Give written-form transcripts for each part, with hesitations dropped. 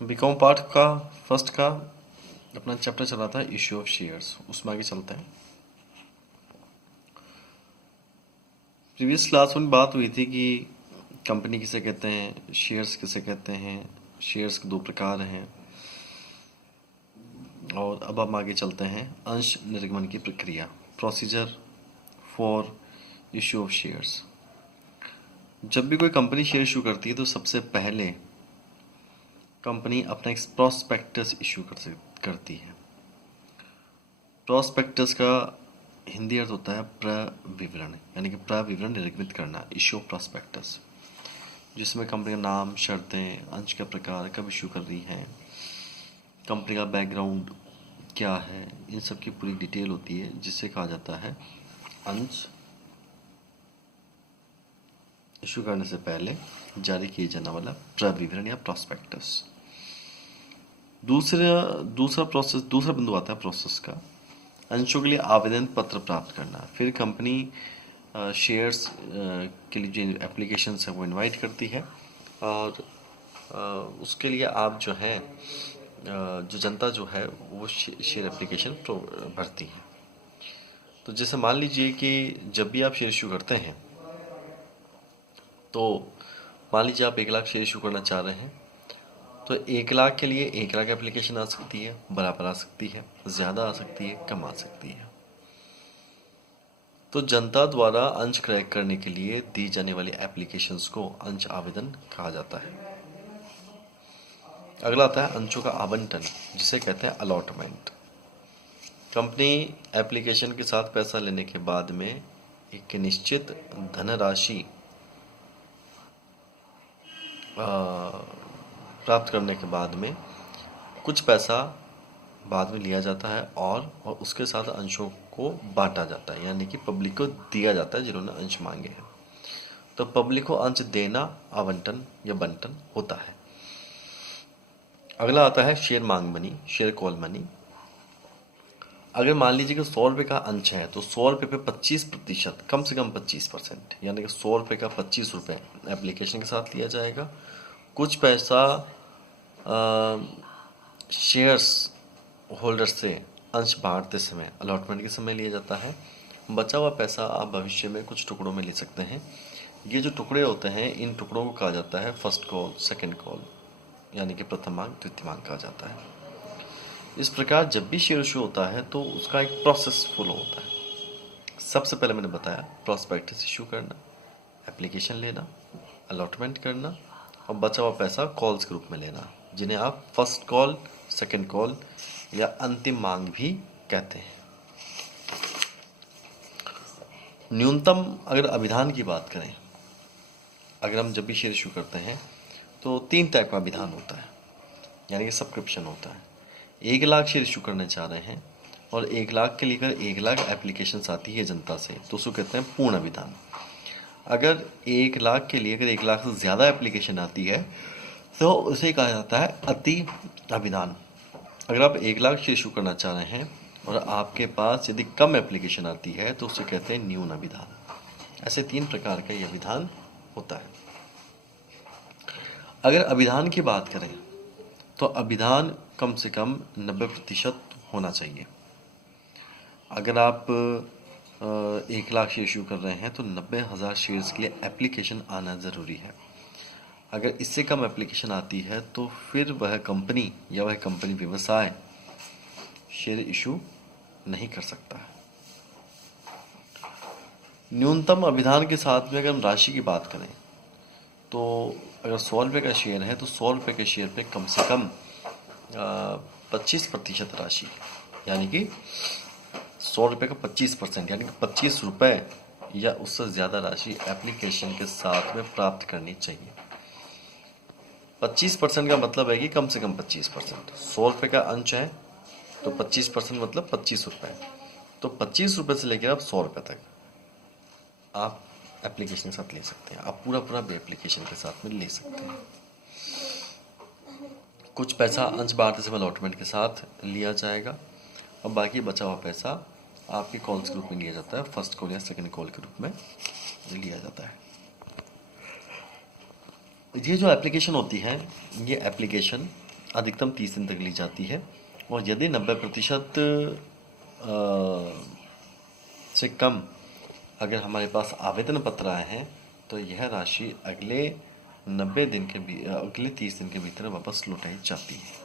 BCom part का first का अपना चैप्टर चला था इश्यू ऑफ शेयर्स, उसमें आगे चलते हैं। प्रीवियस क्लास में बात हुई थी कि कंपनी किसे कहते हैं, शेयर्स किसे कहते हैं, शेयर्स के दो प्रकार हैं। और अब हम आगे चलते हैं अंश निर्गमन की प्रक्रिया, procedure for issue of shares. जब भी कोई कंपनी शेयर इशू करती है तो सबसे पहले कंपनी अपना एक प्रोस्पेक्टस इशू करती है। प्रोस्पेक्टस का हिंदी अर्थ होता है प्रविवरण, यानी कि प्रविवरण निर्गमित करना, इशू ऑफ प्रोस्पेक्टस, जिसमें कंपनी का नाम, शर्तें, अंश का प्रकार, कब इशू कर रही है, कंपनी का बैकग्राउंड क्या है, इन सब की पूरी डिटेल होती है, जिससे कहा जाता है अंश इशू करने से पहले जारी किए जाने वाला प्रविवरण या प्रोस्पेक्टस। दूसरा बिंदु आता है प्रोसेस का, अंशों के लिए आवेदन पत्र प्राप्त करना। फिर कंपनी शेयर्स के लिए जो एप्लीकेशन है वो इनवाइट करती है, और उसके लिए आप जो है जो जनता जो है वो शेयर एप्लीकेशन भरती है। तो जैसे मान लीजिए कि जब भी आप शेयर इशू करते हैं, तो मान लीजिए आप 1 लाख शेयर इशू करना चाह रहे हैं, तो 1 लाख के लिए 1 लाख एप्लीकेशन आ सकती है, बराबर आ सकती है, ज़्यादा आ सकती है, कम आ सकती है। तो जनता द्वारा अंश क्रय करने के लिए दी जाने वाली एप्लीकेशंस को अंश आवेदन कहा जाता है। अगला आता है अंशों का आवंटन, जिसे कहते हैं अलॉटमेंट। कंपनी एप्लीकेशन के साथ पैसा लेने के बाद में एक निश्चित धनराशि प्राप्त करने के बाद में कुछ पैसा बाद में लिया जाता है, और उसके साथ अंशों को बांटा जाता है, यानी कि पब्लिक को दिया जाता है जिन्होंने अंश मांगे हैं। तो पब्लिक को अंश देना आवंटन या बंटन होता है। अगला आता है शेयर मांग मनी, शेयर कॉल मनी। अगर मान लीजिए कि 100 रुपये का अंश है, तो 100 रुपये पे 25%, कम से कम 25%, यानी कि 100 रुपये का 25 रुपये एप्लीकेशन के साथ लिया जाएगा। कुछ पैसा शेयर्स होल्डर से अंश बांटते समय, अलॉटमेंट के समय लिया जाता है। बचा हुआ पैसा आप भविष्य में कुछ टुकड़ों में ले सकते हैं। ये जो टुकड़े होते हैं, इन टुकड़ों को कहा जाता है फर्स्ट कॉल, सेकंड कॉल, यानी कि प्रथम मांग, द्वितीय मांग कहा जाता है। इस प्रकार जब भी शेयर इशू होता है तो उसका एक प्रोसेस फॉलो होता है। सबसे पहले मैंने बताया प्रोस्पेक्टस इशू करना, एप्लीकेशन लेना, अलॉटमेंट करना, और बचा हुआ पैसा कॉल्स के रूप में लेना, जिन्हें आप फर्स्ट कॉल, सेकंड कॉल या अंतिम मांग भी कहते हैं। न्यूनतम अगर अभिधान की बात करें, अगर हम जब भी शेयर इशू करते हैं तो 3 टाइप का अभिधान होता है, यानी कि सब्सक्रिप्शन होता है। 1 लाख शेयर इशू करना चाह रहे हैं और 1 लाख के लेकर 1 लाख एप्लीकेशन आती है जनता से, तो उसको कहते हैं पूर्ण अभिधान। अगर 1 लाख के लिए अगर 1 लाख से ज़्यादा एप्लीकेशन आती है तो उसे कहा जाता है अति अभिधान। अगर आप 1 लाख शेयर इशू करना चाह रहे हैं और आपके पास यदि कम एप्लीकेशन आती है तो उसे कहते हैं न्यून अभिधान। ऐसे 3 प्रकार का यह अभिधान होता है। अगर अभिधान की बात करें तो अभिधान कम से कम 90% होना चाहिए। अगर आप 1 लाख शेयर इशू कर रहे हैं तो 90,000 शेयर्स के लिए एप्लीकेशन आना ज़रूरी है। अगर इससे कम एप्लीकेशन आती है तो फिर वह कंपनी या वह कंपनी व्यवसाय शेयर इशू नहीं कर सकता है। न्यूनतम अभिधान के साथ में अगर हम राशि की बात करें तो अगर 100 रुपये का शेयर है तो 100 रुपये के शेयर पे कम से कम 25% राशि, यानी कि 100 रुपये का 25%, यानी कि 25 रुपये या उससे ज़्यादा राशि एप्लीकेशन के साथ में प्राप्त करनी चाहिए। 25% का मतलब है कि कम से कम 25%। 100 रुपये का अंश है तो 25% मतलब 25 रुपये। तो 25 रुपये से लेकर आप 100 रुपये तक आप एप्लीकेशन के साथ ले सकते हैं। आप पूरा भी एप्लीकेशन के साथ में ले सकते हैं। कुछ पैसा अंश बांटते समय अलॉटमेंट के साथ लिया जाएगा, और बाकी बचा हुआ पैसा आपके कॉल्स के रूप में लिया जाता है, फर्स्ट कॉल या सेकंड कॉल के रूप में लिया जाता है। ये जो एप्लीकेशन होती है, ये एप्लीकेशन अधिकतम 30 दिन तक ली जाती है। और यदि 90% से कम अगर हमारे पास आवेदन पत्र आए हैं तो यह राशि अगले 30 दिन के भीतर वापस लौटाई जाती है।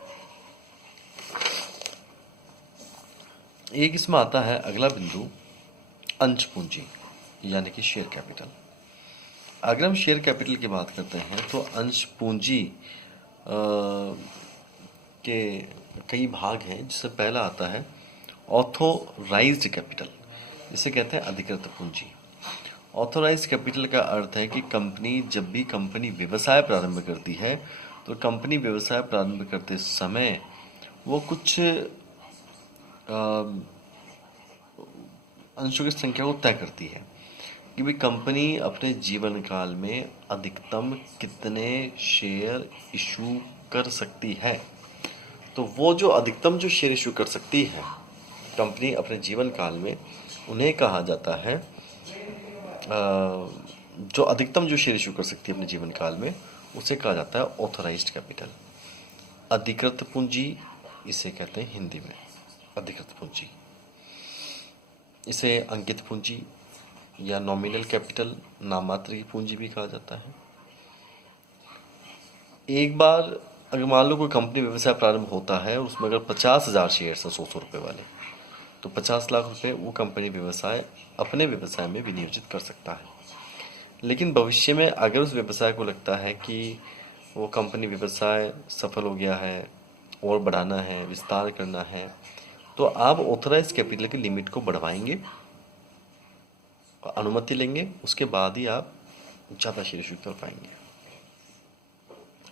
एक इसमें आता है अगला बिंदु, अंश पूंजी यानी कि शेयर कैपिटल। अगर हम शेयर कैपिटल की बात करते हैं तो अंश पूंजी के कई भाग हैं, जिससे पहला आता है ऑथोराइज्ड कैपिटल, जिसे कहते हैं अधिकृत पूंजी। ऑथोराइज्ड कैपिटल का अर्थ है कि जब भी कंपनी व्यवसाय प्रारंभ करती है तो कंपनी व्यवसाय प्रारंभ करते समय वो कुछ अंशों की संख्या को तय करती है कि भाई कंपनी अपने जीवन काल में अधिकतम कितने शेयर इशू कर सकती है। तो वो जो अधिकतम जो शेयर इशू कर सकती है कंपनी अपने जीवन काल में, उन्हें कहा जाता है जो अधिकतम जो शेयर इशू कर सकती है अपने जीवन काल में, उसे कहा जाता है ऑथोराइज्ड कैपिटल। अधिकृत पूंजी इसे कहते हैं हिंदी में अधिकृत पूंजी। इसे अंकित पूंजी या नॉमिनल कैपिटल, नाममात्र की पूंजी भी कहा जाता है। एक बार अगर मान लो कोई कंपनी व्यवसाय प्रारंभ होता है, उसमें अगर 50,000 शेयर्स हैं 100 रुपये वाले, तो 50 लाख रुपए वो कंपनी अपने व्यवसाय में विनियोजित कर सकता है। लेकिन भविष्य में अगर उस व्यवसाय को लगता है कि वो कंपनी व्यवसाय सफल हो गया है और बढ़ाना है, विस्तार करना है, तो आप ऑथराइज कैपिटल की लिमिट को बढ़वाएंगे, अनुमति लेंगे, उसके बाद ही आप ज़्यादा शेयर इशू कर पाएंगे।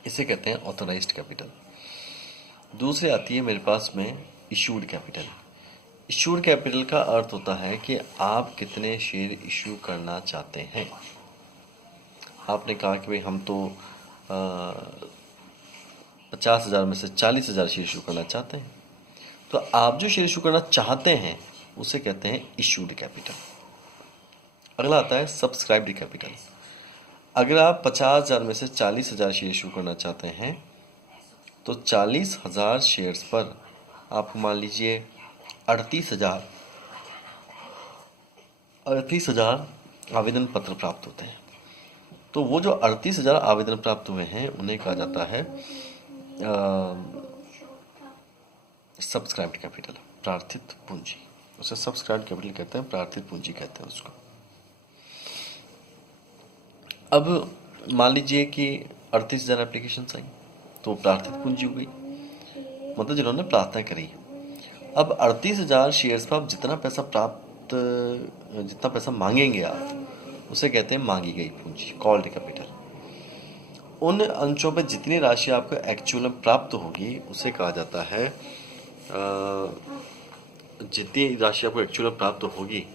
इसे कहते हैं ऑथराइज्ड कैपिटल। दूसरी आती है मेरे पास में इशूड कैपिटल। इशूड कैपिटल का अर्थ होता है कि आप कितने शेयर इशू करना चाहते हैं। आपने कहा कि भाई हम तो 50,000 में से 40,000 शेयर इशू करना चाहते हैं, तो आप जो शेयर इशू करना चाहते हैं उसे कहते हैं इशूड कैपिटल। अगला आता है सब्सक्राइब्ड कैपिटल। अगर आप 50,000 में से 40,000 शेयर इशू करना चाहते हैं तो 40,000 शेयर्स पर आपको मान लीजिए 38,000 आवेदन पत्र प्राप्त होते हैं। तो वो जो 38,000 आवेदन प्राप्त हुए हैं उन्हें कहा जाता है सब्सक्राइब्ड कैपिटल, प्रार्थित पूंजी। उसे सब्सक्राइब्ड कैपिटल कहते हैं, प्रार्थित पूंजी कहते हैं उसको। अब मान लीजिए कि 38,000 एप्लीकेशन आई, तो प्रार्थित पूंजी हो गई, मतलब जिन्होंने प्रार्थना करी। अब 38,000 शेयर्स पर आप जितना पैसा मांगेंगे आप, उसे कहते हैं मांगी गई पूंजी, कॉल्ड कैपिटल। उन अंशों पर जितनी राशि आपको एक्चुअल में प्राप्त होगी उसे कहा जाता है जितनी राशि आपको एक्चुअल में प्राप्त होगी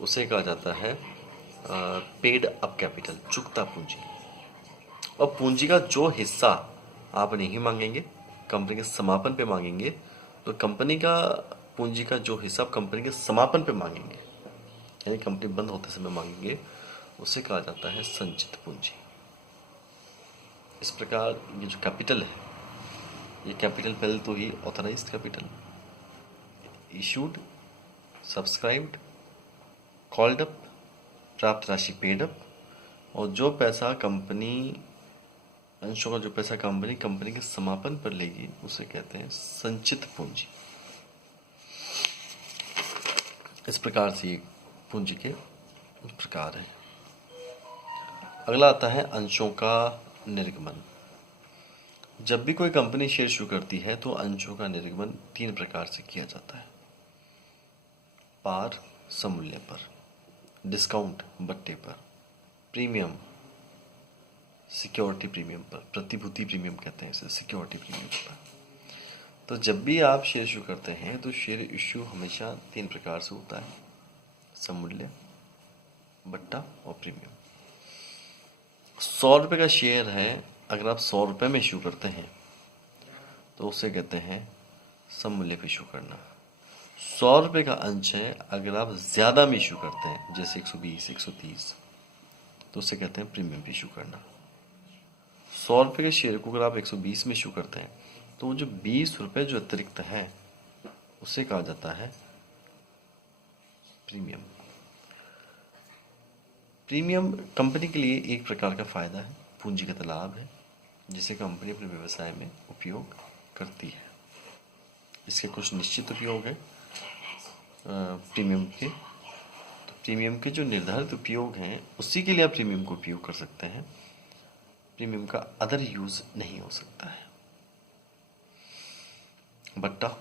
उसे कहा जाता है पेड अप कैपिटल, चुकता पूंजी। और पूंजी का जो हिस्सा आप नहीं मांगेंगे, कंपनी के समापन पे मांगेंगे, तो कंपनी का पूंजी का जो हिस्सा आप कंपनी के समापन पे मांगेंगे, यानी कंपनी बंद होते समय मांगेंगे, उसे कहा जाता है संचित पूंजी। इस प्रकार ये जो कैपिटल है, ये कैपिटल पहले तो ही authorised capital, issued, subscribed, called up, प्राप्त राशि पेड अप, और जो पैसा अंशों का जो पैसा कंपनी के समापन पर लेगी उसे कहते हैं संचित पूंजी। इस प्रकार से ये पूंजी के प्रकार हैं। अगला आता है अंशों का निर्गमन। जब भी कोई कंपनी शेयर शुरू करती है तो अंशों का निर्गमन 3 प्रकार से किया जाता है। पार समूल्य पर, डिस्काउंट बट्टे पर, प्रीमियम सिक्योरिटी प्रीमियम पर, प्रतिभूति प्रीमियम कहते हैं इसे, सिक्योरिटी प्रीमियम पर। तो जब भी आप शेयर इशू करते हैं तो शेयर इशू हमेशा 3 प्रकार से होता है, समूल्य, बट्टा और प्रीमियम। 100 रुपये का शेयर है, अगर आप 100 रुपये में इशू करते हैं तो उसे कहते हैं समूल्य पे इशू करना। 100 रुपये का अंश है, अगर आप ज़्यादा में इशू करते हैं, जैसे 120, 130, तो उसे कहते हैं प्रीमियम पे इशू करना। 100 रुपये के शेयर को अगर आप 120 में इशू करते हैं तो वो जो 20 रुपये जो अतिरिक्त है उसे कहा जाता है प्रीमियम। प्रीमियम कंपनी के लिए एक प्रकार का फायदा है, पूंजीगत लाभ है, जिसे कंपनी अपने व्यवसाय में उपयोग करती है। इसके कुछ निश्चित उपयोग है प्रीमियम के। तो प्रीमियम के जो निर्धारित उपयोग हैं उसी के लिए आप प्रीमियम को उपयोग कर सकते हैं। प्रीमियम का अदर यूज नहीं हो सकता है। बट्टा,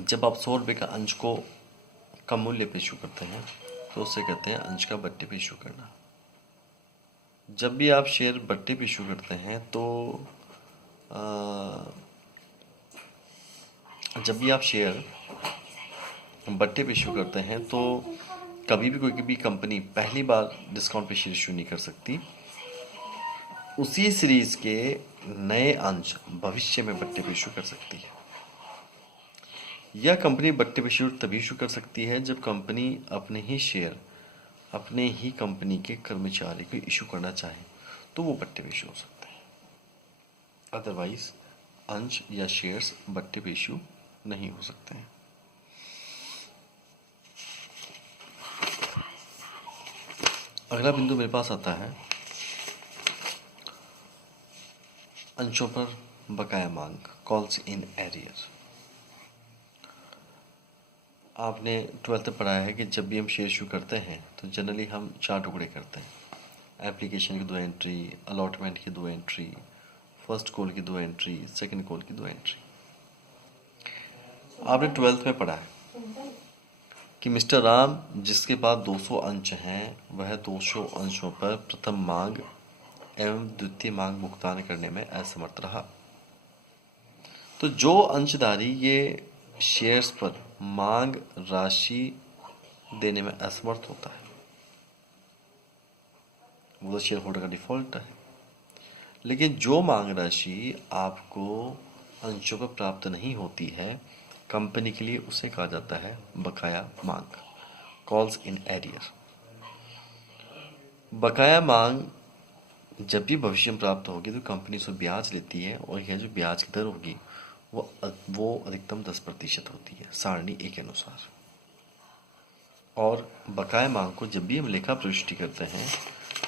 जब आप 100 रुपये का अंश को कम मूल्य पे इशू करते हैं तो उसे कहते हैं अंश का बट्टे पे इशू करना। जब भी आप शेयर बट्टे पे इशू करते हैं तो जब भी आप शेयर बट्टे पे इशू करते हैं तो कभी भी कोई भी कंपनी पहली बार डिस्काउंट पे शेयर इशू नहीं कर सकती। उसी सीरीज के नए अंश भविष्य में बट्टे पे इशू कर सकती है। यह कंपनी बट्टे पे शेयर तभी इशू कर सकती है जब कंपनी अपने ही शेयर अपने ही कंपनी के कर्मचारी को इशू करना चाहे, तो वो बट्टे पे इशू हो सकते हैं। अदरवाइज अंश या शेयर्स बट्टे पे इशू नहीं हो सकते हैं। अगला बिंदु मेरे पास आता है अंशों पर बकाया मांग, कॉल्स इन एरियर। आपने 12th में पढ़ा है कि जब भी हम शेयर इशू करते हैं तो जनरली हम 4 टुकड़े करते हैं। एप्लीकेशन की 2 एंट्री, अलॉटमेंट की 2 एंट्री, फर्स्ट कॉल की 2 एंट्री, सेकंड कॉल की 2 एंट्री। आपने 12th में पढ़ा है कि मिस्टर राम जिसके पास 200 अंश हैं वह 200 अंशों पर प्रथम मांग एवं द्वितीय मांग भुगतान करने में असमर्थ रहा। तो जो अंशधारी ये शेयर्स पर मांग राशि देने में असमर्थ होता है वो शेयर होल्डर का डिफॉल्ट है। लेकिन जो मांग राशि आपको अंशों पर प्राप्त नहीं होती है कंपनी के लिए, उसे कहा जाता है बकाया मांग, कॉल्स इन एरियर। बकाया मांग जब भी भविष्य में प्राप्त होगी तो कंपनी उसे ब्याज लेती है और यह जो ब्याज की दर होगी वो अधिकतम 10% होती है सारणी ए के अनुसार। और बकाया मांग को जब भी हम लेखा प्रविष्टि करते हैं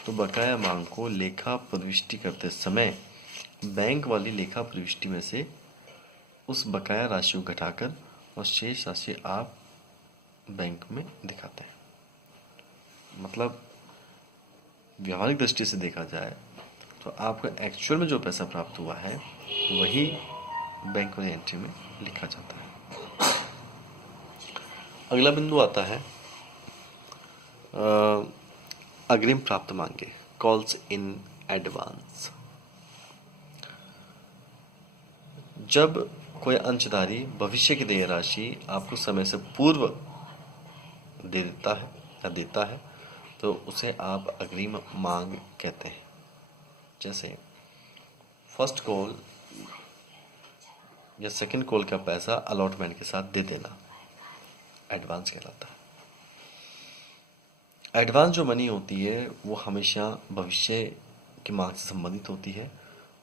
तो बकाया मांग को लेखा प्रविष्टि करते समय बैंक वाली लेखा प्रविष्टि में से उस बकाया राशि को घटाकर और शेष राशि आप बैंक में दिखाते हैं। मतलब व्यावहारिक दृष्टि से देखा जाए तो आपका एक्चुअल में जो पैसा प्राप्त हुआ है वही बैंक वाली एंट्री में लिखा जाता है। अगला बिंदु आता है अग्रिम प्राप्त मांगे, कॉल्स इन एडवांस। जब कोई अंशधारी भविष्य की देय राशि आपको समय से पूर्व दे देता है या देता है तो उसे आप अग्रिम मांग कहते हैं। जैसे फर्स्ट कॉल या सेकंड कॉल का पैसा अलॉटमेंट के साथ दे देना एडवांस कहलाता है। एडवांस जो मनी होती है वो हमेशा भविष्य की मांग से संबंधित होती है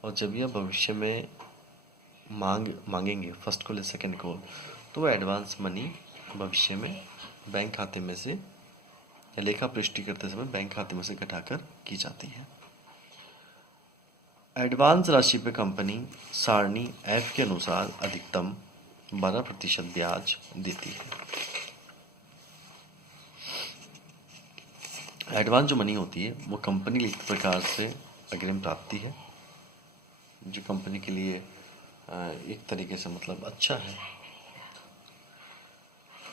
और जब यह भविष्य में मांगेंगे फर्स्ट कॉल या सेकंड कॉल तो वह एडवांस मनी भविष्य में बैंक खाते में से या लेखा प्रविष्टि करते समय बैंक खाते में से घटाकर की जाती है। एडवांस राशि पर कंपनी सारणी एफ के अनुसार अधिकतम 12% ब्याज देती है। एडवांस जो मनी होती है वो कंपनी के लिए एक प्रकार से अग्रिम प्राप्ति है जो कंपनी के लिए एक तरीके से मतलब अच्छा है।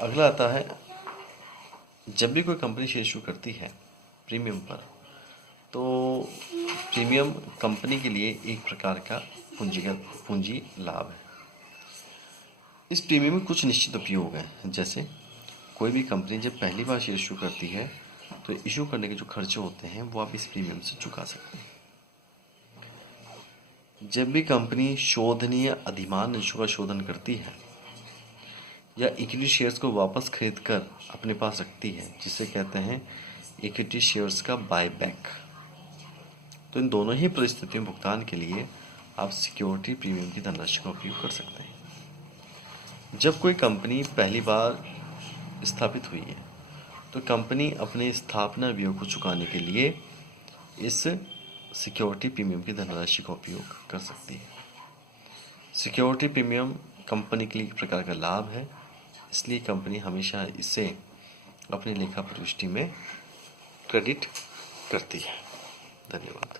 अगला आता है जब भी कोई कंपनी शेयर इशू करती है प्रीमियम पर तो प्रीमियम कंपनी के लिए एक प्रकार का पूंजी लाभ है। इस प्रीमियम में कुछ निश्चित उपयोग हैं। जैसे कोई भी कंपनी जब पहली बार शेयर इशू करती है तो इशू करने के जो खर्चे होते हैं वो आप इस प्रीमियम से चुका सकते हैं। जब भी कंपनी शोधनीय अधिमान अंशों का शोधन करती है या इक्विटी शेयर्स को वापस खरीद कर अपने पास रखती है जिसे कहते हैं इक्विटी शेयर्स का बायबैक, तो इन दोनों ही परिस्थितियों में भुगतान के लिए आप सिक्योरिटी प्रीमियम की धनराशि का उपयोग कर सकते हैं। जब कोई कंपनी पहली बार स्थापित हुई है तो कंपनी अपने स्थापना व्यय को चुकाने के लिए इस सिक्योरिटी प्रीमियम की धनराशि का उपयोग कर सकती है। सिक्योरिटी प्रीमियम कंपनी के लिए एक प्रकार का लाभ है, इसलिए कंपनी हमेशा इसे अपनी लेखा प्रविष्टि में क्रेडिट करती है। धन्यवाद।